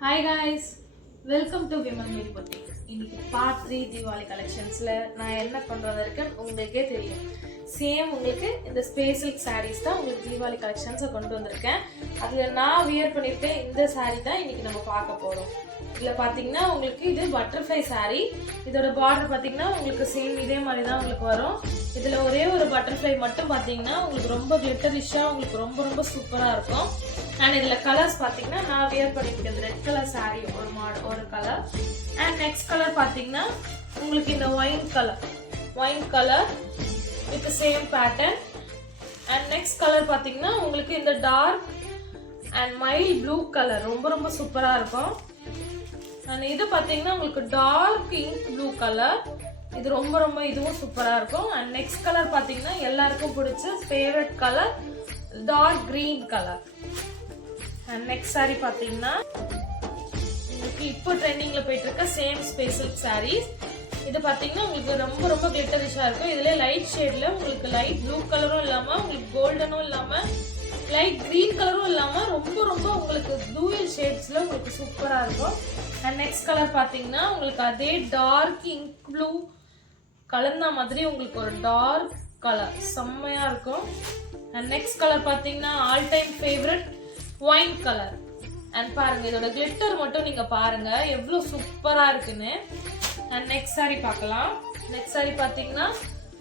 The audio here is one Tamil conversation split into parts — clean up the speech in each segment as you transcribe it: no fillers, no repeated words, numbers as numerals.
Hi guys, welcome to Women Made Boutique. இன்னைக்கு பார்ட் 3 தீபாவளி கலெக்ஷன்ஸ்ல நான் என்ன கொண்டு வந்திருக்கேன் உங்களுக்கே தெரியும். சேம் உங்களுக்கு இந்த ஸ்பேஸ் சில்க் sarees தான் உங்களுக்கு தீபாவளி கலெக்ஷன்ஸை கொண்டு வந்திருக்கேன். அதுல நான் வியர் பண்ணிருக்கேன் இந்த saree தான் இன்னைக்கு நம்ம பார்க்க போறோம். இதுல பாத்தீங்கன்னா உங்களுக்கு இது பட்டர்ஃப்ளை saree. இதோட பார்டர் பாத்தீங்கன்னா உங்களுக்கு சேம் இதே மாதிரி தான் உங்களுக்கு வரும். இதுல ஒரே ஒரு பட்டர்ஃப்ளை மட்டும் பாத்தீங்கன்னா உங்களுக்கு ரொம்ப கிளிட்டரிஷா உங்களுக்கு ரொம்ப ரொம்ப சூப்பரா இருக்கும். அண்ட் இதுல கலர்ஸ் பாத்தீங்கன்னா நான் வியர் பண்ணிருக்கிறது ரெட் கலர் saree ஒரு கலர். அண்ட் நெக்ஸ்ட் கலர் பாத்தீங்கன்னா உங்களுக்கு இந்த wine colour with same pattern. And next colour பாத்தீங்கன்னா உங்களுக்கு இந்த dark and mild blue colour ரொம்ப ரொம்ப சூப்பரா இருக்கும். அண்ட் இது பாத்தீங்கன்னா உங்களுக்கு டார்க் இங்க் ப்ளூ கலர், இது ரொம்ப ரொம்ப இதுவும் சூப்பரா இருக்கும். அண்ட் நெக்ஸ்ட் கலர் பாத்தீங்கன்னா எல்லாருக்கும் பிடிச்ச favourite colour dark green colour. And next saree பாத்தீங்கன்னா உங்களுக்கு இப்போ ட்ரெண்டிங்ல போயிட்டு இருக்க சேம் ஸ்பேஸ் சில்க் sarees. இது பாத்தீங்கன்னா உங்களுக்கு ரொம்ப ரொம்ப கிளிட்டரிஷா இருக்கும். இதுல லைட் ஷேட்ல உங்களுக்கு லைட் ப்ளூ கலரும் இல்லாம உங்களுக்கு கோல்டனும் இல்லாம லைட் கிரீன் கலரும் இல்லாம ரொம்ப ரொம்ப உங்களுக்கு டூயல் ஷேட்ஸ்ல உங்களுக்கு சூப்பரா இருக்கும். அண்ட் நெக்ஸ்ட் கலர் பாத்தீங்கன்னா உங்களுக்கு அதே டார்க் இங்க் ப்ளூ கலந்த மாதிரி உங்களுக்கு ஒரு டார்க் கலர் செம்மையா இருக்கும். அண்ட் நெக்ஸ்ட் கலர் பாத்தீங்கன்னா all time favourite wine colour. And பாருங்க இதோட கிளிட்டர் மட்டும் நீங்க பாருங்க எவ்வளவு சூப்பரா இருக்குன்னு. அண்ட் நெக்ஸ்ட் saree பார்க்கலாம். நெக்ஸ்ட் saree பாத்தீங்கன்னா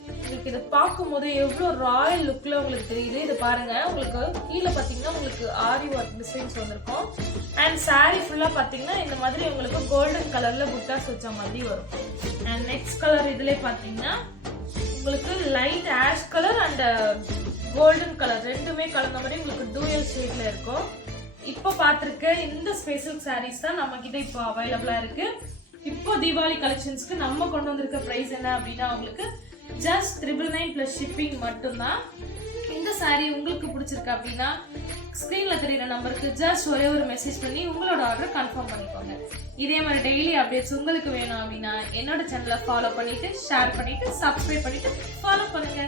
உங்களுக்கு இது பார்க்கும்போது எவ்வளவு ராயல் லுக்ல உங்களுக்கு தெரியுது. இது பாருங்க உங்களுக்கு கீழே பாத்தீங்கன்னா உங்களுக்கு ஆரி ஒர்க் டிசைன்ஸ் வந்திருக்கும். அண்ட் saree ஃபுல்லா பாத்தீங்கன்னா இந்த மாதிரி உங்களுக்கு கோல்டன் கலர்ல புட்டாஸ் வச்ச மாதிரி வரும். அண்ட் நெக்ஸ்ட் கலர் இதுல பாத்தீங்கன்னா உங்களுக்கு light ash colour and golden colour ரெண்டுமே கலந்த மாதிரி உங்களுக்கு டூயல் ஷேட்ல இருக்கும். இப்போ பார்த்திருக்க இந்த ஸ்பெஷல் sarees தான் நம்ம கிட்ட இப்போ அவைலபிளா இருக்கு. இப்போ தீபாவளி கலெக்ஷன்ஸ்க்கு நம்ம கொண்டு வந்திருக்க பிரைஸ் என்ன அப்படின்னா உங்களுக்கு ஜஸ்ட் 999 பிளஸ் ஷிப்பிங் மட்டும்தான். இந்த saree உங்களுக்கு பிடிச்சிருக்கு அப்படின்னா ஸ்கிரீன்ல தெரியுற நம்பருக்கு ஜஸ்ட் ஒரே ஒரு மெசேஜ் பண்ணி உங்களோட ஆர்டர் கன்ஃபார்ம் பண்ணிக்கோங்க. இதே மாதிரி டெய்லி அப்டேட்ஸ் உங்களுக்கு வேணும் அப்படின்னா என்னோட சேனலை ஃபாலோ பண்ணிட்டு ஷேர் பண்ணிட்டு சப்ஸ்கிரைப் பண்ணிட்டு ஃபாலோ பண்ணுங்க.